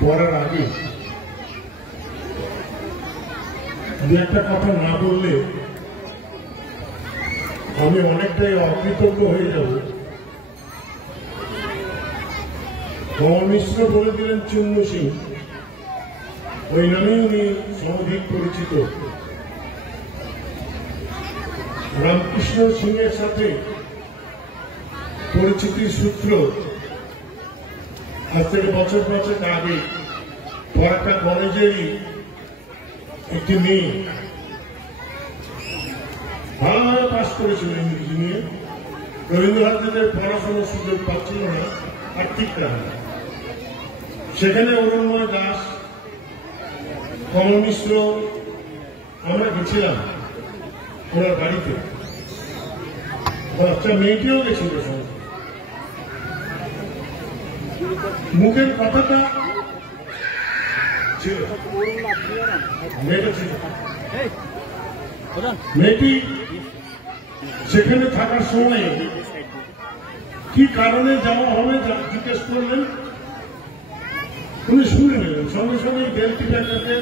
পড়ার আগে দু একটা কথা না বললে আমি অনেকটাই অকৃতজ্ঞ হয়ে যাব। কমল মিশ্র বলে দিলেন চুন্নু সিং, ওই নামেই উনি সমধিক পরিচিত। রামকৃষ্ণ সিং এর সাথে পরিচিতির সূত্র আজ থেকে বছর আগে একটা কলেজেরই একটি মেয়ে ভালোভাবে পাশ করেছিল ইংরেজি নিয়ে, রবীন্দ্রনাথের পড়াশোনার সুযোগ পাচ্ছিল না আর্থিক কারণে। সেখানে অরুণময় দাস, কমল মিশ্র আমরা গেছিলাম ওনার বাড়িতে, বাচ্চা মেয়েটিও গেছিল সঙ্গে। মুখের কথাটা ছিল, মেয়েটা ছিল। মেয়েটি সেখানে থাকার সময় কি কারণে যাওয়া হবে জিজ্ঞেস করলেন, উনি শুনে নিলেন। সঙ্গে সঙ্গে বেলটি ব্যাটাকে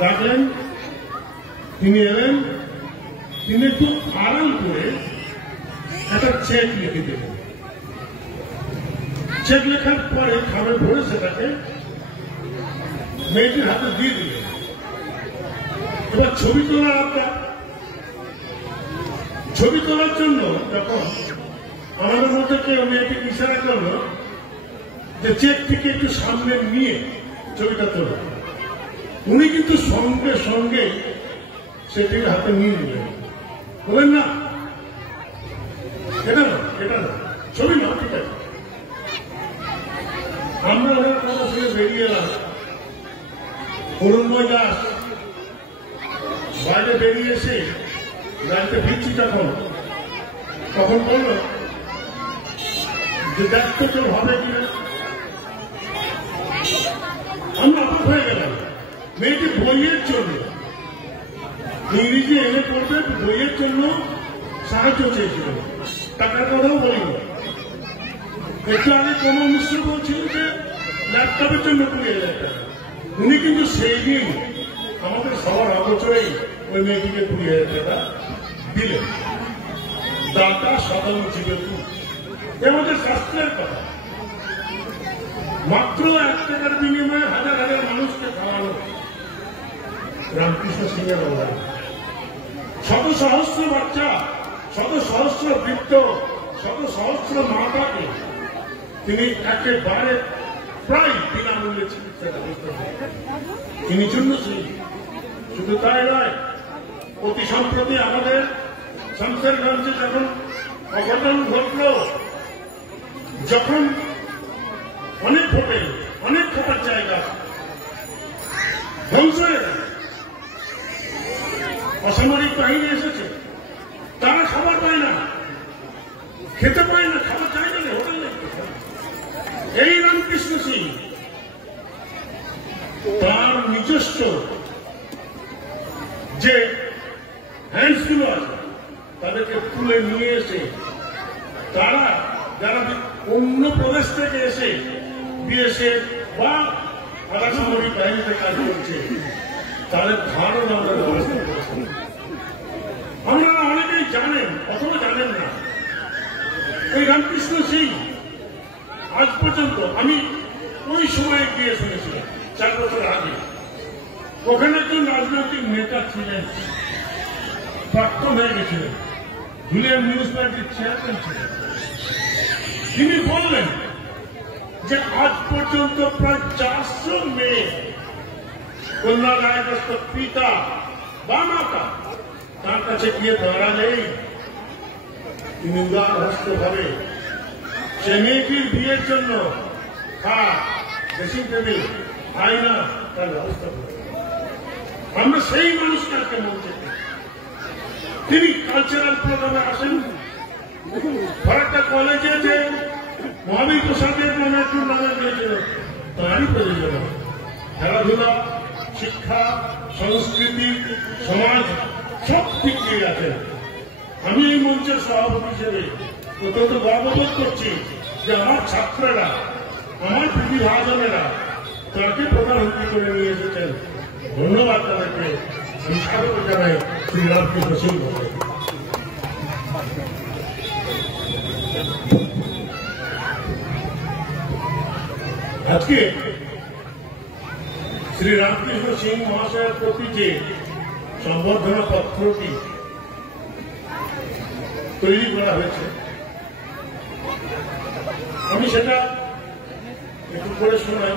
ডাকলেন, তিনি এলেন। তিনি একটু আড়াল করে একটা চেক লিখে দিলেন। চেক লেখার পরে খামে ভরে সেটাকে মেয়েটির হাতে দিয়ে দিলেন। এবার ছবি তোলার জন্য যখন আমাদের মধ্যে কেউ মেয়েটিকে ইশারা করলো যে চেকটিকে একটু সামনে নিয়ে ছবিটা তোলা, উনি কিন্তু সঙ্গে সঙ্গে সেটির হাতে নিয়ে নিলেন। বলেন না এটা না ছবি না, ঠিক আছে। আমরা ওনার কথা শুনে বেরিয়ে এলাম। অরুণময় দাস বাইরে বেরিয়ে এসে গাড়িতে ভিড়ছি তখন বলল যে দেখতে কেউ হবে কিনা। আমরা অবাক হয়ে গেলাম। মেয়েটি বইয়ের জন্য, ইংরেজি এমএ করবে, বইয়ের জন্য সাহায্য চেয়েছিল, টাকার কথাও বলিনি। একটু আগে কমল মিশ্র বলছিল যে ল্যাপটপের জন্য 20,000 টাকা। উনি কিন্তু সেই দিন আমাদের সবার অগোচরেই ওই মেয়েটিকে 20,000 টাকা দিলেন। দাতা সদন জীবতু, আমাদের শাস্ত্রের কথা। মাত্র 1 টাকার বিনিময়ে হাজার হাজার মানুষকে খাওয়ানো রামকৃষ্ণ সিং এর অবদান। শত সহস্র বাচ্চা, শত সহস্র বৃদ্ধ, শত সহস্র মাতাকে তিনি একেবারে প্রায় বিনামূল্যে চিকিৎসা ব্যবস্থা করেন। তিনি জন্য শুধু তাই নয়, অতি সম্প্রতি আমাদের শামসেরগঞ্জে যখন অঘটন ঘটল, যখন অনেক হোটেল, অনেক খাবার জায়গা ধ্বংস হয়ে গেল, অসামরিক বাহিনী এসেছে, তারা খাবার পায় না, খেতে পায় না, খাবার জায়গা নেই, হোটেল নেই। এই রামকৃষ্ণ সিং তার নিজস্ব যে হ্যান্ডসগুলো আছে তাদেরকে তুলে নিয়ে এসে, তারা যারা অন্য প্রদেশ থেকে এসে বিএসএফ বা আধা সামরিক বাহিনীতে কাজ করছে, তাদের ধারণ আমরা ব্যবস্থা করেছি। আপনারা অনেকেই জানেন অথবা জানেন না, এই রামকৃষ্ণ সিং আজ পর্যন্ত, আমি ওই সময় গিয়ে শুনেছিলাম 4 বছর আগে, ওখানে একজন রাজনৈতিক নেতা ছিলেন, প্রাক্তন হয়ে গেছিলেন, জুলিয়ান মিউনিসিপ্যালিটির চেয়ারম্যান ছিলেন। তিনি বললেন যে আজ পর্যন্ত প্রায় 400 মেয়ে কন্যা রায়গ্রস্ত পিতা বা মাতা তার কাছে গিয়ে ধরা নেই। তিনি উদারহস্তভাবে সে মেয়েটির বিয়ের জন্য ড্রেসিং টেবিল, আয়না তার ব্যবস্থা করে। আমরা সেই মানুষটাকে মঞ্চে, তিনি কালচারাল প্রোগ্রামে আসেন। একটা কলেজে যে মহাবীর প্রসাদের নামে টুর্নামেন্ট হয়েছিল, তারই প্রয়োজন। খেলাধুলা, শিক্ষা, সংস্কৃতি, সমাজ সব দিক দিয়ে আছেন। আমি এই মঞ্চের সভাপতি হিসেবে অত্যন্ত গর্ববোধ করছি যে আমার ছাত্ররা, আমার বিভাজনেরা তাকে প্রধানমন্ত্রী করে নিয়ে এসেছেন। ধন্যবাদ তাদেরকে। আমি স্বাগত জানাই শ্রী রামকৃষ্ণ সিংহ। আজকে শ্রী রামকৃষ্ণ সিং মহাশয়ের প্রতি যে সম্বর্ধনা পত্রটি তৈরি করা হয়েছে, আমি সেটা একটু করে শোনাই।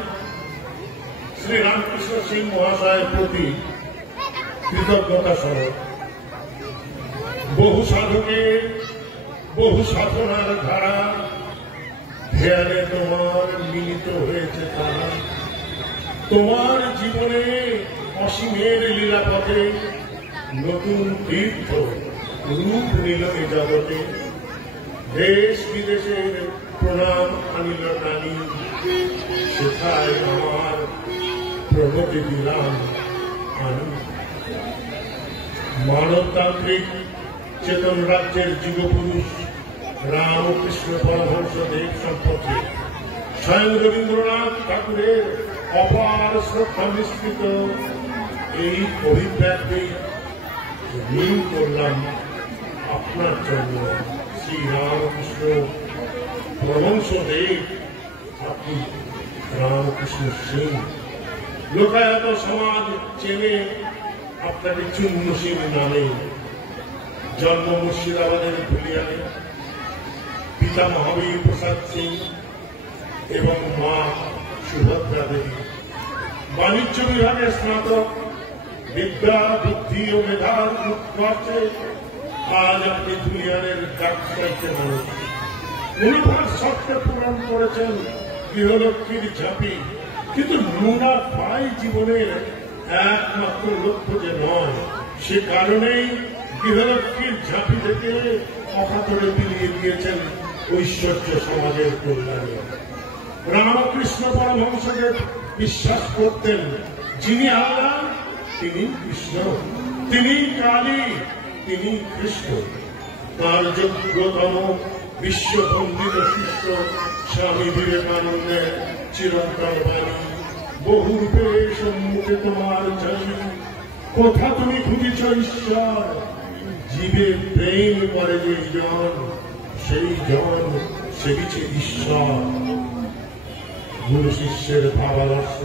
শ্রী রামকৃষ্ণ সিং মহাশয়ের প্রতি কৃতজ্ঞতা সহ বহু সাধকের বহু সাধনার ধারা ধ্যানে তোমার মিলিত হয়েছে তারা। তোমার জীবনে অসীমের লীলাপথে নতুন তীর্থ রূপ নিল এ জগতে। দেশ বিদেশের প্রণাম আনিল টানি, সেথায় আমার প্রগতি দিলাম আমি। মানবতান্ত্রিক চেতন রাজ্যের যুগপুরুষ রামকৃষ্ণ পরমহংসদেব সম্পর্কে স্বয়ং রবীন্দ্রনাথ ঠাকুরের অপার শ্রদ্ধা মিশ্রিত এই অভিব্যক্তি ঋণ করলাম আপনার জন্য। শ্রী রামকৃষ্ণ পরমহংসদেব, আপনি রামকৃষ্ণ সিং। লোকায়ত সমাজ চেনে আপনাকে চূন্য সিং নামে। জন্ম মুর্শিদাবাদের ধুলিয়ানে, পিতা মহাবীর প্রসাদ সিং এবং মা সুভদ্রা দেবী। বাণিজ্য বিভাগে স্নাতক, বিদ্যা বুদ্ধি ও মেধার উৎকর্ষে আজ আপনি ধুলিয়ানের ডাক্তারকে মানুষ। উনি তার শখকে পূরণ করেছেন গৃহলক্ষ্মীর ঝাঁপি, কিন্তু নোনা পাই জীবনের একমাত্র লক্ষ্য যে নয়, সে কারণেই গৃহলক্ষ্মীর ঝাঁপি থেকে অকাতরে বিলিয়ে দিয়েছেন ঐশ্বর্য সমাজের কল্যাণে। রামকৃষ্ণ পরমহংসদেব বিশ্বাস করতেন, যিনি আল্লাহ তিনি কৃষ্ণ, তিনি কালী তিনি কৃষ্ণ। তার যোগ্যতম বিশ্ববন্দিত শিষ্য স্বামী বিবেকানন্দের চিরন্তন বাণী, বহু রূপে সম্মুখে তোমার জানি, কোথা তুমি খুঁজেছ ঈশ্বর, জীবে প্রেম করে যে জন, সেই জন সেবিছে ঈশ্বর। গুরু শিষ্যের ভাবাদর্শ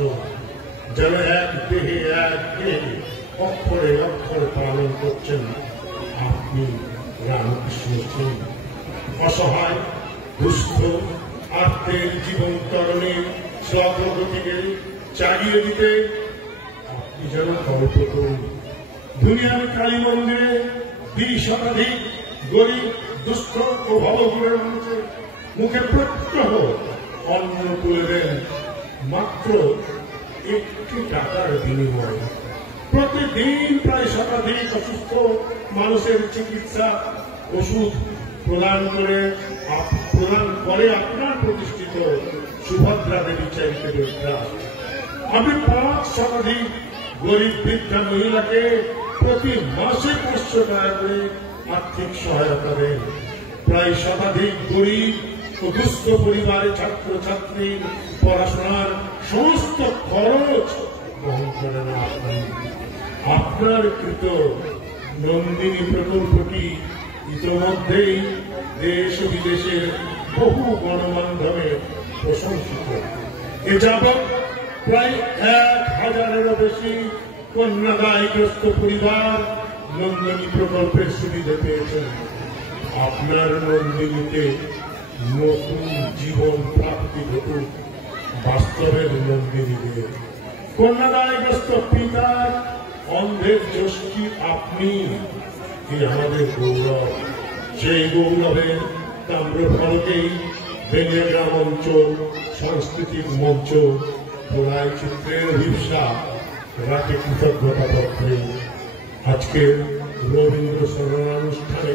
যেন এক দেহে এক দেহে অক্ষরে অক্ষর পালন করছেন আপনি রামকৃষ্ণ সিং। অসহায় দুস্থ আত্মের জীবন তরণে স্বপ্রগতিকে চালিয়ে দিতে আপনি যেন গল্প করুন। দুনিয়ার কালী মন্দিরে 20 শতাধিক গরিব দুস্থ ও ভবঘুরের মুখে প্রত্যহ অন্ন তুলে দেন মাত্র 1 টাকার বিনিময়ে। প্রতিদিন প্রায় শতাধিক অসুস্থ মানুষের চিকিৎসা ওষুধ প্রদান করে আপনার প্রতিষ্ঠিত সুভদ্রা দেবী চ্যারিটেবল ট্রাস্ট। আমি 5 শতাধিক গরিব বৃদ্ধা মহিলাকে প্রতি মাসে 500 টাকা করে আর্থিক সহায়তা দেন। প্রায় শতাধিক গরিব ও দুস্থ পরিবারের ছাত্রছাত্রীর পড়াশোনার সমস্ত খরচ বহন করেন আপনি। আপনার কৃত নন্দিনী প্রকল্পটি ইতিমধ্যেই দেশ বিদেশের বহু গণমাধ্যমে প্রশংসিত। এ যাবৎ প্রায় 1000-এরও বেশি কন্যাদায়গ্রস্ত পরিবার নন্দিনী প্রকল্পের সুবিধা পেয়েছেন। আপনার নন্দিনীতে নতুন জীবন প্রাপ্তি ঘটুক বাস্তবের নন্দিনীদের। কন্যাদায়গ্রস্ত পিতার অন্ধের যষ্টি আপনি, কি আমাদের গৌরব। সেই গৌরবের তাম্রফলকেই বেনিয়াগ্রাম অঞ্চল সাংস্কৃতিক মঞ্চ পোড়াই চিত্রের অভিপ্সা রাখে কৃতজ্ঞতা পত্রে। আজকে রবীন্দ্র স্মরণানুষ্ঠানে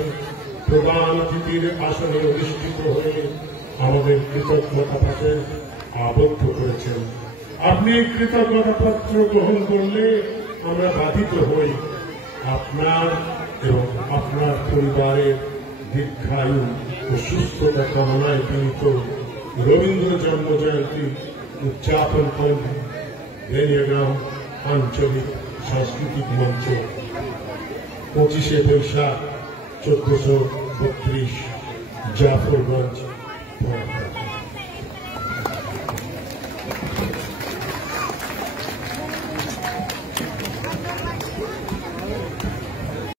প্রধান অতিথির আসনে অধিষ্ঠিত হয়ে আমাদের কৃতজ্ঞতা পাঠে আবদ্ধ করেছেন। আপনি কৃতজ্ঞতা পত্র গ্রহণ করলে আমরা বাধিত হই। আপনার এবং আপনার পরিবারের দীর্ঘায়ু ও সুস্থতা কামনায় বিনীত রবীন্দ্র জন্ম জয়ন্তী উদযাপন বেনিয়াগ্রাম আঞ্চলিক সাংস্কৃতিক মঞ্চ 25শে বৈশাখ 1432 জাফরগঞ্জ।